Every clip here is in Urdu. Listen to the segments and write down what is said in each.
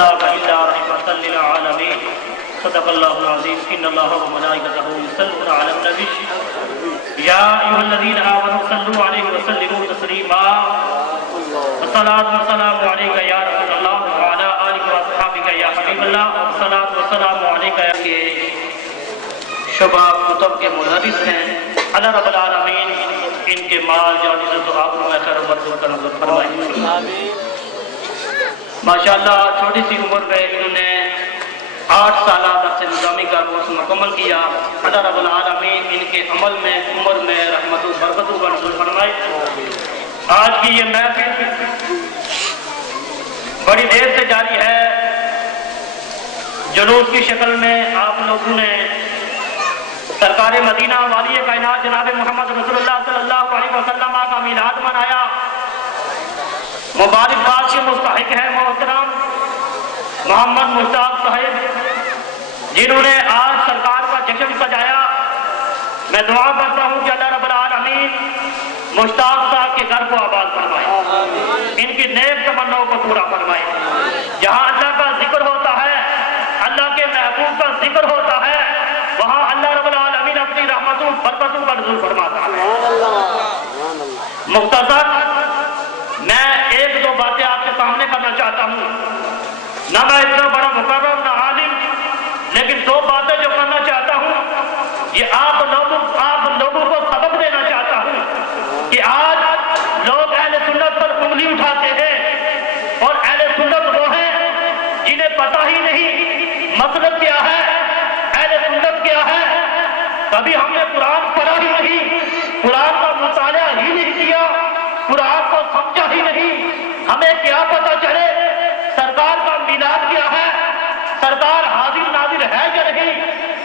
أرسلناك إلا رحمة للعالمين صدق الله العظيم إن الله وملائكته يصلون على النبي يا أيها الذين آمنوا صلوا عليه وسلموا تسليما الصلاة والسلام عليك يا رسول الله وعلى آلك وأصحابك يا حبيب الله الصلاة والسلام عليك يا شباب کتب کے مدرس ہیں اللہ رب العالمین ان کے مال جان عزت و آبرو میں خیر و برکت کا نصیب فرمائے ماشاءاللہ چھوٹی سی عمر میں انہوں نے 8 سالہ درس نظامی کا کورس مکمل کیا اللہ رب العالمین ان کے عمل میں عمر میں رحمت و برکت کا نصیب فرمائے آج کی یہ محفل بڑی دیر سے جاری ہے جلوس کی شکل میں آپ لوگوں نے سرکار مدینہ والی کائنات جناب محمد رسول اللہ صلی اللہ علیہ وسلم کا میلاد منایا مبارکباد کے مستحق ہے محترم محمد مشتاق صاحب جنہوں نے آج سرکار کا جشن سجایا میں دعا کرتا ہوں کہ اللہ رب العالمین مشتاق صاحب کے گھر کو آباد فرمائے ان کی نیک تمناؤں کو پورا فرمائے جہاں اللہ کا ذکر ہوتا ہے اللہ کے محبوب کا ذکر ہوتا ہے وہاں اللہ رب العالمین اپنی رحمتوں برکتوں کا نزول فرماتا ہے مختصر میں 1-2 باتیں آپ کے سامنے کرنا چاہتا ہوں نہ میں اتنا بڑا مقرر نہ عالم لیکن 2 باتیں جو کرنا چاہتا ہوں یہ آپ لوگوں کو سبق دینا چاہتا ہوں کہ آج لوگ اہل سنت پر انگلی اٹھاتے ہیں اور اہل سنت وہ ہیں جنہیں پتہ ہی نہیں مطلب کیا ہے اہل سنت کیا ہے کبھی ہم نے قرآن پڑھا ہی نہیں قرآن کا مطالعہ ہی نہیں کیا قرآن کو سمجھا ہی نہیں ہمیں کیا پتہ چلے سرکار کا میلاد کیا ہے سرکار حاضر ناظر ہے یا نہیں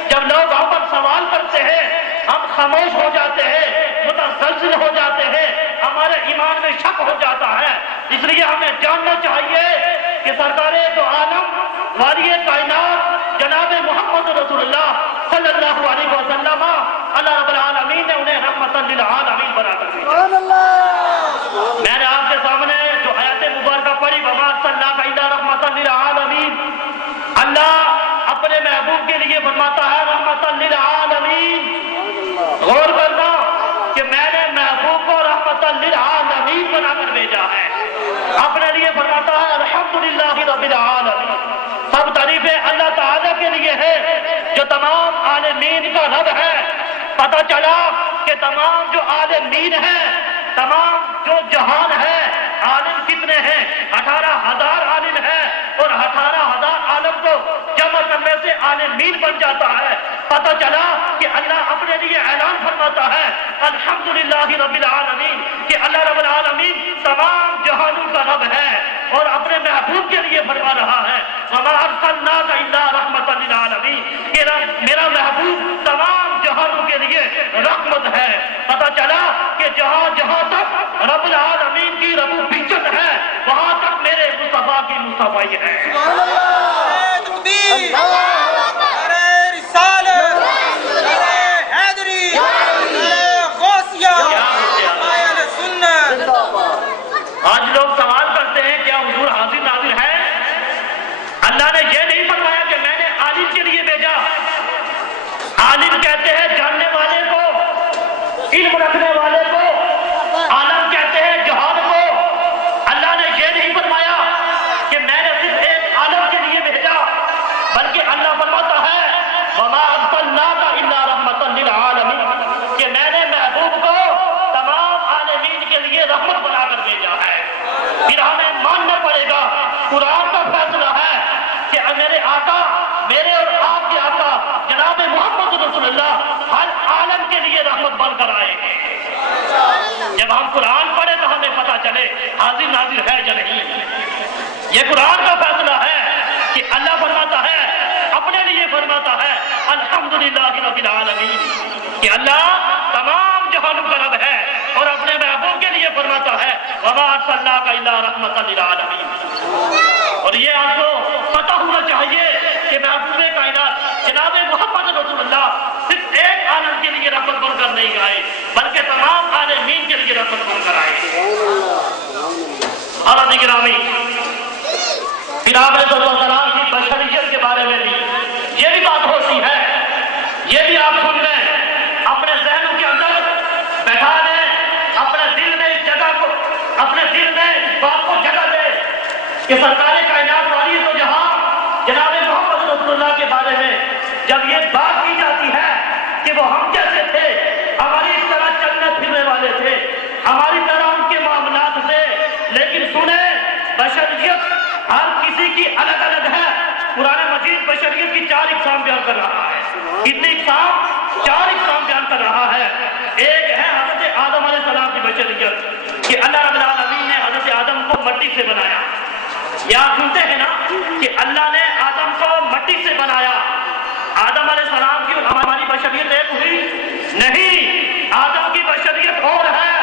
جب لوگ ہم پر سوال کرتے ہیں ہم خاموش ہو جاتے ہیں متزلزل ہو جاتے ہیں ہمارے ایمان میں شک ہو جاتا ہے اس لیے ہمیں جاننا چاہیے کہ سرکار دو عالم والی کائنات جناب محمد رسول اللہ صلی اللہ علیہ وسلم اللہ رب العالمین نے انہیں رحمت للعالمین بنا کر دیا میں نے آپ کے سامنے جو آیت مبارکہ پڑھی وما ارسلناک الا رحمت للعالمین اللہ اپنے محبوب کے لیے فرماتا ہے رحمت للعالمین غور کرنا کہ میں نے محبوب کو رحمت للعالمین بنا کر بھیجا ہے اپنے لیے فرماتا ہے الحمدللہ رب العالمین سب تعریفیں اللہ تعالیٰ کے لیے ہے جو تمام عالمین کا رب ہے پتہ چلا کہ تمام جو عالمین ہیں تمام جو جہان ہے عالم کتنے ہیں 18,000 عالم ہے اور 18,000 عالم کو جمع کرنے سے عالمین بن جاتا ہے پتہ چلا کہ اللہ اپنے لیے اعلان فرماتا ہے الحمدللہ رب العالمین کہ اللہ رب العالمین تمام جہانوں کا رب ہے اور اپنے محبوب کے لیے فرما رہا ہے وما ارسلناک الا رحمت للعالمین کہ میرا محبوب تمام جہانوں کے لیے رحمت ہے پتہ چلا کہ جہاں جہاں تک رب العالمین کی ربو بچت ہے وہاں تک میرے مصطفیٰ کی مصطفی ہے سبحان اللہ آج لوگ سوال کرتے ہیں کیا حضور حاضر ناظر ہے اللہ نے یہ نہیں فرمایا کہ میں نے عالم کے لیے بھیجا عالم کہتے ہیں جاننے والے کو علم رکھنے والے کو عالم کہتے ہیں جہان کو اللہ نے یہ نہیں فرمایا کہ میں نے صرف ایک عالم کے لیے بھیجا بلکہ اللہ فرماتا ہے وما ارسلناک الا رحمت للعالمین کہ میں نے محبوب کو تمام عالمین کے لیے رحمت بنا کر بھیجا ہے پھر ہمیں ماننا پڑے گا قرآن کا فیصلہ ہے کہ میرے آقا میرے اور آپ کے آقا جناب محمد رسول اللہ ہر عالم کے لیے رحمت بن کر آئے گے جب ہم قرآن پڑھیں تو ہمیں پتہ چلے حاضر ناظر ہے یا نہیں یہ قرآن کا فیصلہ ہے کہ اللہ فرماتا ہے اپنے لیے فرماتا ہے الحمدللہ رب العالمین کہ اللہ تمام جہانوں کا رب ہے اور اپنے محبوب کے لیے فرماتا ہے وما ارسلناک الا رحمت للعالمین اور یہ آپ کو پتہ ہونا چاہیے کہ محبوب کائنات جناب محمد رسول اللہ صرف ایک عالم کے لیے رحمت بن کر نہیں آئے بلکہ تمام عالمین کے لیے رحمت بن کر آئے حضرات گرامی پھر آپ نے قرآن مجید بشریت کی 4 اقسام بیان کر رہا ہے. کتنی اقسام؟ 4 اقسام بیان کر رہا ہے. ایک ہے حضرت آدم علیہ السلام کی بشریت کہ اللہ رب العالمین نے حضرت آدم کو مٹی سے بنایا. یا آپ سنتے ہیں نا کہ اللہ نے آدم کو مٹی سے بنایا. آدم علیہ السلام کی اور ہماری بشریت ایک ہوئی نہیں. آدم کی بشریت اور ہے،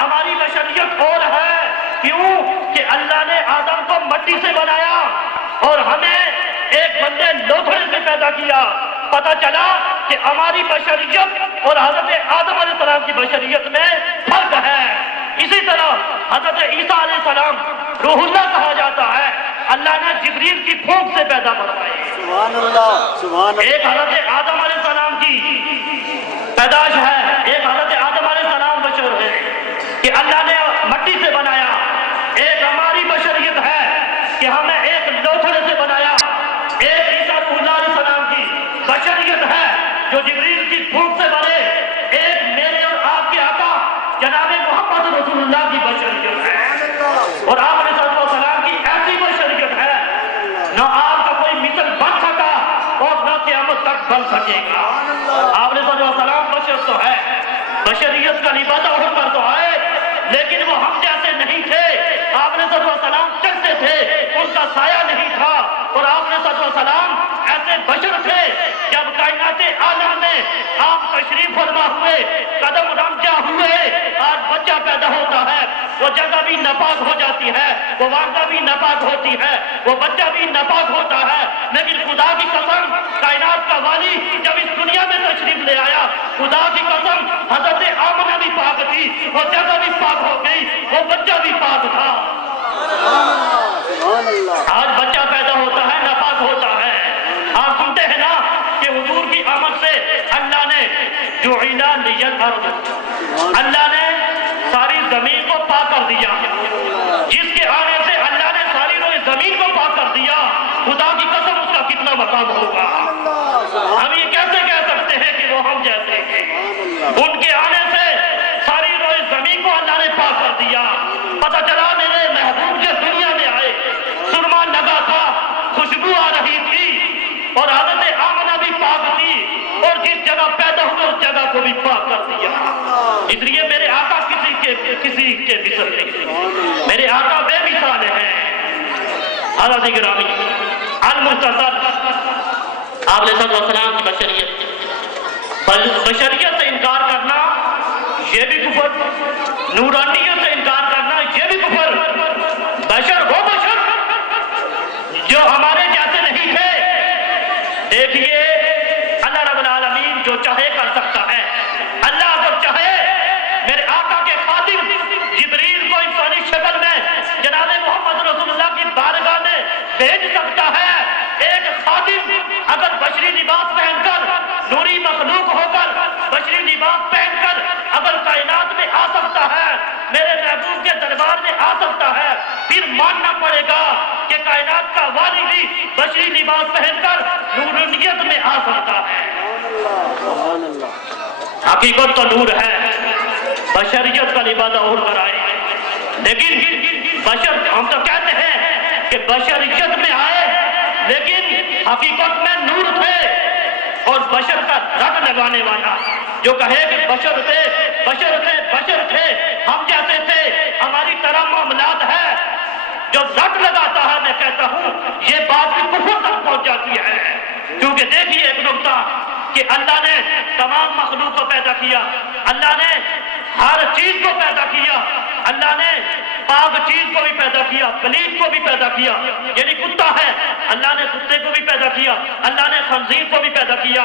ہماری بشریت اور ہے. کیوں کہ اللہ نے آدم کو مٹی سے بنایا اور ہمیں ایک بندے لوتھڑے سے پیدا کیا. پتا چلا کہ ہماری بشریت اور حضرت آدم علیہ السلام کی بشریت میں فرق ہے. اسی طرح حضرت عیسیٰ علیہ السلام روح اللہ کہا جاتا ہے. اللہ نے جبریل کی پھونک سے پیدا بنائے. سبحان اللہ سبحان اللہ. ایک حضرت آدم علیہ السلام کی پیدائش ہے، ایک حضرت آدم علیہ السلام بشر ہے کہ اللہ نے مٹی سے بنایا. ایک ہماری بشریت ہے کہ ہمیں ایک لوتھڑے سے بنایا. ایک عیسیٰ روح اللہ علیہ السلام کی بشریت ہے جو جبریل کی پھونک سے بنے. ایک میرے اور آپ کے آقا جناب محمد رسول اللہ کی بشریت ہے اور آپ علیہ السلام کی ایسی بشریت ہے نہ آپ کا کوئی مثل بن سکا اور نہ قیامت تک بن سکے گا. آپ علیہ السلام بشر تو ہے، بشریت کا لبادہ اڑ کر تو آئے لیکن وہ ہم جیسے نہیں تھے. آپ علیہ السلام چلتے تھے، ان کا سایہ نہیں تھا اور آپ علیہ السلام ایسے بشر تھے جب کائنات عالم میں آپ تشریف فرما ہوئے، قدم رمجا ہوئے، آج بچہ پیدا ہوتا ہے، وہ جگہ بھی ناپاک ہو جاتی ہے، وہ والدہ بھی ناپاک ہوتی ہے، وہ بچہ بھی ناپاک ہوتا ہے. لیکن خدا کی قسم کائنات کا والی جب اس دنیا میں تشریف لے آیا، خدا کی قسم حضرت آمنہ بھی پاک تھی، وہ جگہ بھی پاک ہو گئی، وہ بچہ بھی پاک تھا. آج بچہ پیدا ہوتا ہے ناپاک ہوتا ہے. آپ سنتے ہیں نا کہ حضور کی آمد سے اللہ نے جعل لیل ارض، اللہ نے ساری زمین کو پاک کر دیا. جس کے آنے سے اللہ نے ساری روئے زمین کو پاک کر دیا. خدا کی قسم اس کا کتنا مقام ہوگا. ہم یہ کیسے کہہ سکتے ہیں کہ وہ ہم جیسے ہیں؟ ان کے آنے سے ساری روئے زمین کو اللہ نے پاک کر دیا. پتہ چلا میرے محبوب جو دنیا میں آئے، سرما لگا تھا، خوشبو آ رہی تھی اور حضرت آمنہ بھی پاک تھی اور جس جگہ پیدا ہوئے اس جگہ کو بھی پاک کر دیا. اس لیے میرے آقا کسی کے مثل نہیں، میرے آقا بے مثال ہیں. حضرت گرامی المختصر آپ علیہ السلام کی بشریت سے انکار کرنا یہ بھی کفر، نورانیت سے انکار کرنا یہ بھی کفر. بشر وہ بشر جو ہمارے جیسے نہیں تھے. دیکھیے اللہ رب العالمین جو چاہے کر سکتا ہے. اللہ اگر چاہے میرے آقا کے خادم جبریل کو انسانی شکل میں جناب محمد رسول اللہ کی بارگاہ میں بھیج سکتا ہے. ایک خادم اگر بشری لباس پہن کر، نوری مخلوق ہو کر بشری لباس پہن کر اگر کائنات میں آ سکتا ہے، میرے محبوب کے دربار میں آ سکتا ہے، پھر ماننا پڑے گا کہ کائنات کا والی بھی بشری لباس پہن کر نورانیت میں آ سکتا ہے. حقیقت تو نور ہے، بشریت کا لبادہ اوڑھ کر آئے. لیکن بشر، ہم تو کہتے ہیں کہ بشریت میں آئے لیکن حقیقت میں نور تھے. اور بشر کا رگ لگانے والا جو کہے کہ بشر تھے، ہم جیسے تھے، ہماری طرح معاملات ہے، جو رگ لگاتا ہے میں کہتا ہوں یہ بات بھی کفر تک پہنچ جاتی ہے. کیونکہ دیکھیے ایک نقطہ کہ اللہ نے تمام مخلوق کو پیدا کیا، اللہ نے ہر چیز کو پیدا کیا، اللہ نے پاک چیز کو بھی پیدا کیا، پلید کو بھی پیدا کیا. یعنی کتا ہے، اللہ نے کتے کو بھی پیدا کیا، اللہ نے خنزیر کو بھی پیدا کیا.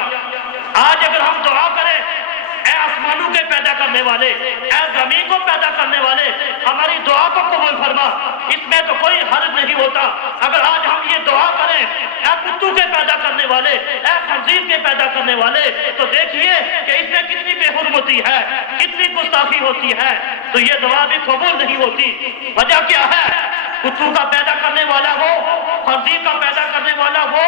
آج اگر ہم دعا کریں اے آسمانوں کے پیدا کرنے والے، اے زمین کو پیدا کرنے والے، ہماری دعا کو قبول فرما، اس میں تو کوئی حرج نہیں ہوتا. اگر آج ہم یہ دعا کریں اے کتوں کے پیدا کرنے والے، اے خنزیر کے پیدا کرنے والے، تو دیکھیے کہ اس میں کتنی بے حرمتی ہے، کتنی گستاخی ہوتی ہے. تو یہ دعا بھی قبول نہیں ہوتی. وجہ کیا ہے؟ کتوں کا پیدا کرنے والا وہ، خنزیر کا پیدا کرنے والا وہ.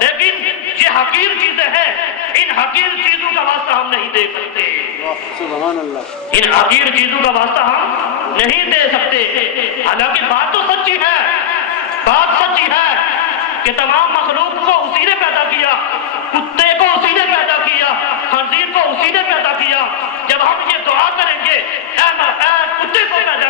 لیکن یہ حقیر چیزیں ہیں، ان حقیر چیزوں کا واسطہ ہم نہیں دے سکتے. سبحان اللہ. ان حقیر چیزوں کا واسطہ ہم نہیں دے سکتے. حالانکہ بات تو سچی ہے، بات سچی ہے کہ تمام مخلوق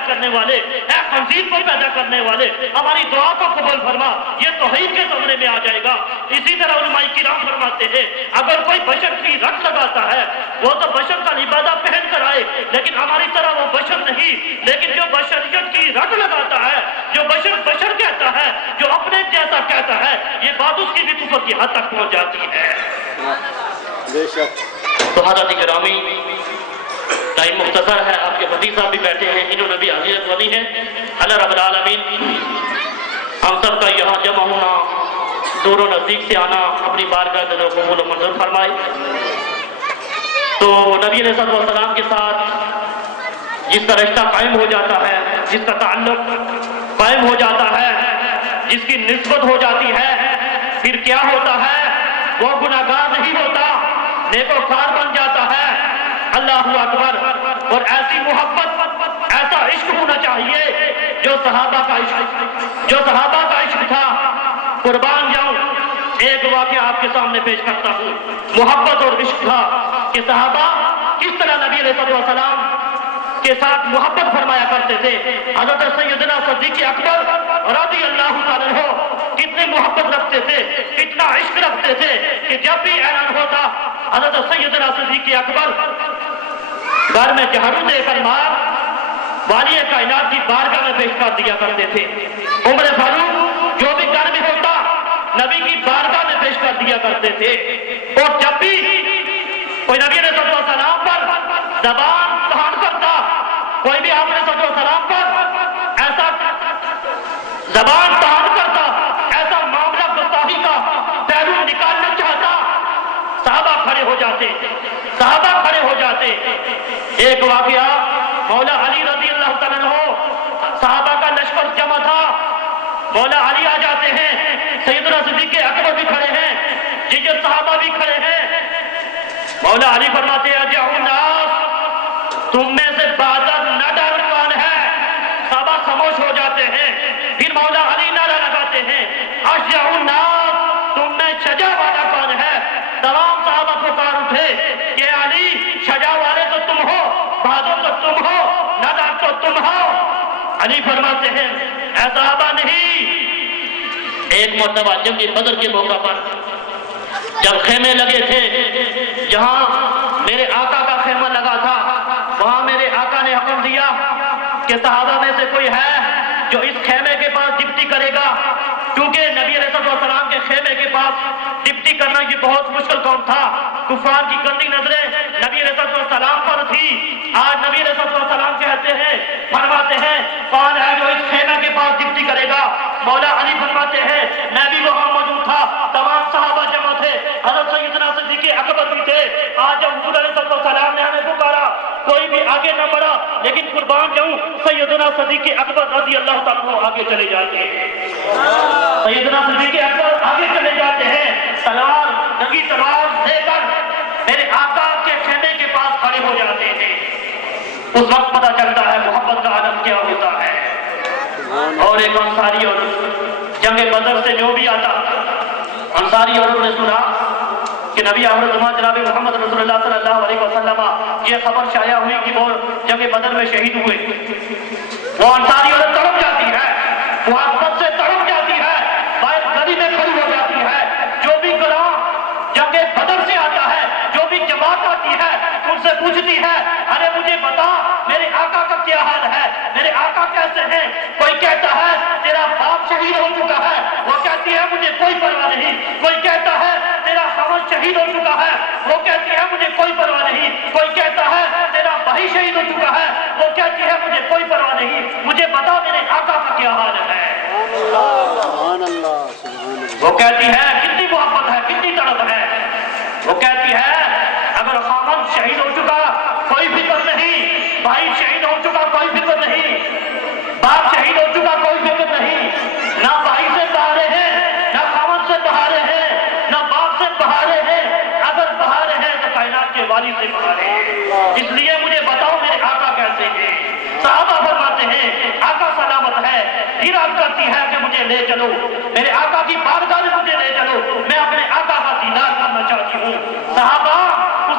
کرنے والے، اے خنزیر کو پیدا کرنے والے، ہماری دعا کو قبول فرما، یہ توحید کے زمرے میں آ جائے گا۔ اسی طرح علماء کرام فرماتے ہیں اگر کوئی بشر کی رٹ لگاتا ہے وہ تو بشر کا لبادہ پہن کر آئے، لیکن ہماری طرح وہ بشر نہیں، لیکن جو بشریت کی رٹ لگاتا ہے، جو بشر بشر کہتا ہے، جو اپنے جیسا کہتا ہے، یہ بات اس کی بھی کفر کی حد تک پہنچ جاتی ہے۔ بے شک۔ تو حضرت گرامی، ٹائم مختصر ہے، آپ کے وزیر صاحب بھی بیٹھے ہیں، انہوں نے بھی حضرت ولی ہیں۔ اللہ رب العالمین ہم سب کا یہاں جمع ہونا، دور و نزدیک سے آنا اپنی بارگاہ دل و قبول و منظور فرمائے۔ تو نبی علیہ السلام کے ساتھ جس کا رشتہ قائم ہو جاتا ہے، جس کا تعلق قائم ہو جاتا ہے، جس کی نسبت ہو جاتی ہے، پھر کیا ہوتا ہے؟ وہ گناہگار نہیں ہوتا، نیکوکار بن جاتا ہے۔ اللہ اکبر۔ اور ایسی محبت، ایسا عشق ہونا چاہیے جو صحابہ کا عشق تھا۔ قربان جاؤں، ایک واقعہ آپ کے سامنے پیش کرتا ہوں۔ محبت اور عشق تھا کہ صحابہ کس طرح نبی علیہ السلام کے ساتھ محبت فرمایا کرتے تھے۔ حضرت سیدنا صدیق اکبر رضی اللہ عنہ کتنے محبت رکھتے تھے، کتنا عشق رکھتے تھے کہ جب بھی اعلان ہوتا حضرت سیدنا صدیق اکبر گھر میں جھاڑو دے کر مار والی کائنات کی بارگاہ میں پیش کر دیا کرتے تھے۔ عمر فاروق جو بھی گھر میں ہوتا نبی کی بارگاہ میں پیش کر دیا کرتے تھے۔ اور جب بھی کوئی نبی علیہ السلام پر زبان طعن کرتا، کوئی بھی آپ علیہ السلام پر ایسا زبان طعن کرتا، ایسا معاملہ گستاخی کا پہلو نکالنا چاہتا، صحابہ کھڑے ہو جاتے۔ ایک واقعہ، مولا علی رضی اللہ تعالیٰ عنہ، صحابہ کا لشکر جمع تھا، مولا علی آ جاتے ہیں، سیدنا صدیق اکبر بھی کھڑے ہیں، جیجر صحابہ بھی کھڑے ہیں۔ مولا علی فرماتے ہیں اجعوا الناس، تم میں سے بہادر نہ ڈر کون ہے؟ صحابہ خاموش ہو جاتے ہیں۔ پھر مولا علی نعرہ لگاتے ہیں اجعوا الناس، تم میں شجاع والا کون ہے؟ تمام صحابہ پکار اٹھے کہ علی، شجاع والے تو تم ہو، بہادر تو تم ہو، نہ ڈر تو تم ہو۔ علی فرماتے ہیں اے صحابہ نہیں۔ ایک مرتبہ جنگ بدر کے موقع پر جب خیمے لگے تھے، جہاں میرے آقا کا خیمہ لگا تھا، وہاں میرے آقا نے حکم دیا کہ صحابہ میں سے کوئی ہے جو اس خیمے کے پاس ڈپٹی کرے گا، کیونکہ نبی علیہ السلام کے خیمے کے پاس ڈپٹی کرنا یہ بہت مشکل کام تھا۔ کفار کی گندی نظریں نبی علیہ السلام پر تھی۔ آج نبی علیہ السلام کہتے ہیں، فرماتے ہیں کون ہے جو اس خیمے کے پاس ڈپٹی کرے گا؟ مولا علی فرماتے ہیں میں بھی وہاں موجود تھا، تمام صحابہ جمع تھے، حضرت سیدنا صدیق اکبر بھی تھے۔ آج جب حضور علیہ السلام نے ہمیں پکارا، کوئی بھی آگے نہ بڑھا، لیکن قربان جاؤں سیدنا صدیق اکبر رضی اللہ تعالیٰ عنہ آگے چلے جاتے ہیں۔ سیدنا صدیق اکبر آگے چلے جاتے ہیں، تلوار ننگی تلوار لے کر میرے آقا کے خیمے کے پاس کھڑے ہو جاتے ہیں۔ اس وقت پتہ چلتا ہے محبت کا عالم کیا ہوتا ہے۔ اور ایک انصاری عورت جنگ بدر سے جو بھی آتا، انصاری عورت نے سنا کہ نبی آخر زمان جناب محمد رسول اللہ صلی اللہ علیہ وسلم یہ خبر شائع ہوئی کہ وہ جنگ بدر میں شہید ہوئے۔ وہ انصاری عورت تڑپ جاتی ہے، وہ محبت سے تڑپ جاتی ہے، باہر گلی میں کھڑی ہو جاتی ہے۔ جو بھی گراں جنگ بدر سے آتا ہے، جو بھی جماعت آتی ہے، ان سے پوچھتی ہے ارے مجھے بتا میرے آقا کا کیا حال ہے، میرے آقا کیسے ہیں؟ کوئی کہتا ہے تیرا باپ شہید ہو چکا ہے، وہ کہتی ہے مجھے کوئی پرواہ نہیں۔ کوئی کہتا ہے تیرا خاوند شہید ہو چکا ہے، وہ کہتی ہے مجھے کوئی پرواہ نہیں۔ کوئی کہتا ہے تیرا بھائی شہید ہو چکا ہے، وہ کہتی ہے مجھے کوئی پرواہ نہیں، مجھے بتا میرے آقا کا کیا حال ہے۔ سبحان اللہ، سبحان اللہ۔ وہ کہتی ہے کتنی محبت ہے، کتنی تڑپ ہے۔ وہ کہتی ہے اگر خاوند شہید ہو چکا کوئی فکر نہیں، بھائی شہید ہو چکا کوئی فکر نہیں، باپ شہید ہو چکا کوئی فکر نہیں، نہ بھائی سے بہارے ہیں، نہ خاوند سے بہارے ہیں، نہ باپ سے بہارے ہیں۔ اگر بہارے ہیں تو کائنات کے والی سے بہارے ہیں۔ اس لیے مجھے بتاؤ میرے آقا کیسے ہیں۔ صحابہ فرماتے ہیں آقا سلامت ہے۔ پھر آپ کرتی ہے کہ مجھے لے چلو، میرے آقا کی بارگاہ میں مجھے لے چلو، میں اپنے آقا کا دیدار کرنا چاہتی ہوں۔ صحابہ اس